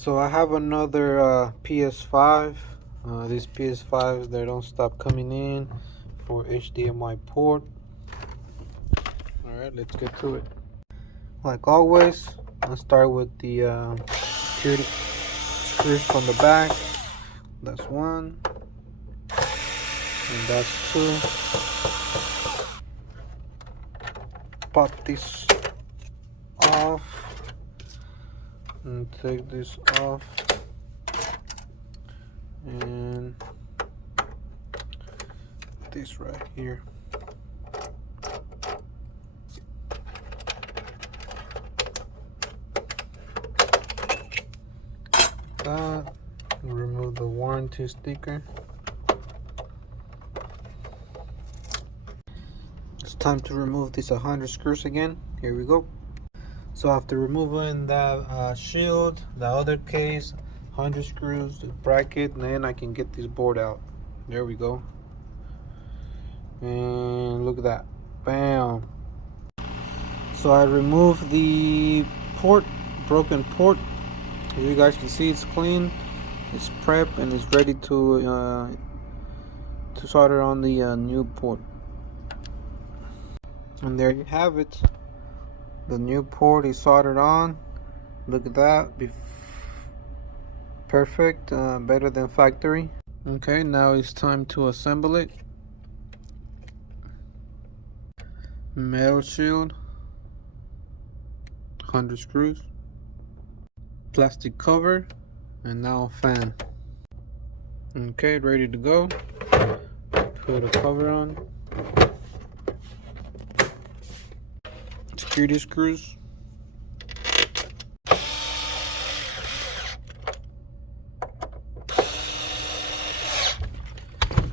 So I have another PS5. These PS5s, they don't stop coming in for HDMI port. Alright, let's get to it. Like always, let's start with the security screws from the back. That's one, and that's two. Pop this off and take this off, and this right here. That, remove the warranty sticker. It's time to remove these 100 screws again. Here we go. So after removing that shield, the other case, 100 screws, the bracket, and then I can get this board out. There we go. And look at that. Bam. So I removed the port, broken port. As you guys can see, it's clean, it's prepped, and it's ready to solder on the new port. And there you have it. The new port is soldered on. Look at that. Perfect. Better than factory. Okay, now it's time to assemble it. Metal shield, 100 screws, plastic cover, and now fan. Okay, ready to go. Put a cover on. Security screws.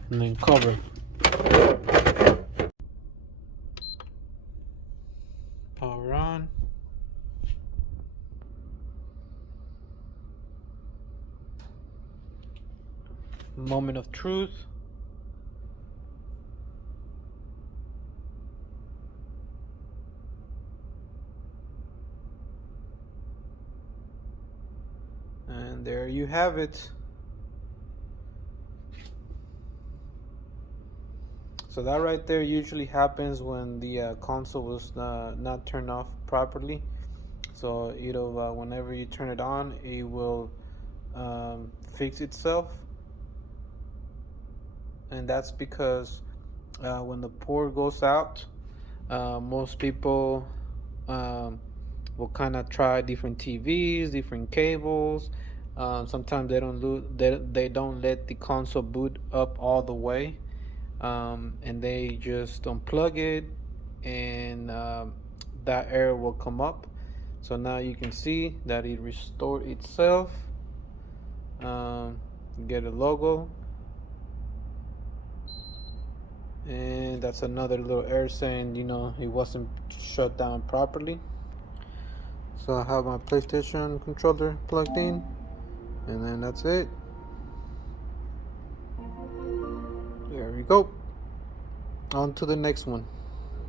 And then cover. Power on. Moment of truth. And there you have it. So that right there usually happens when the console was not turned off properly. So whenever you turn it on, it will fix itself. And that's because when the port goes out, most people will kind of try different TVs, different cables. Sometimes they don't let the console boot up all the way, and they just unplug it, and that error will come up. So now you can see that it restored itself. Get a logo. And that's another little error saying it wasn't shut down properly. So I have my PlayStation controller plugged in, and then that's it. There we go. On to the next one.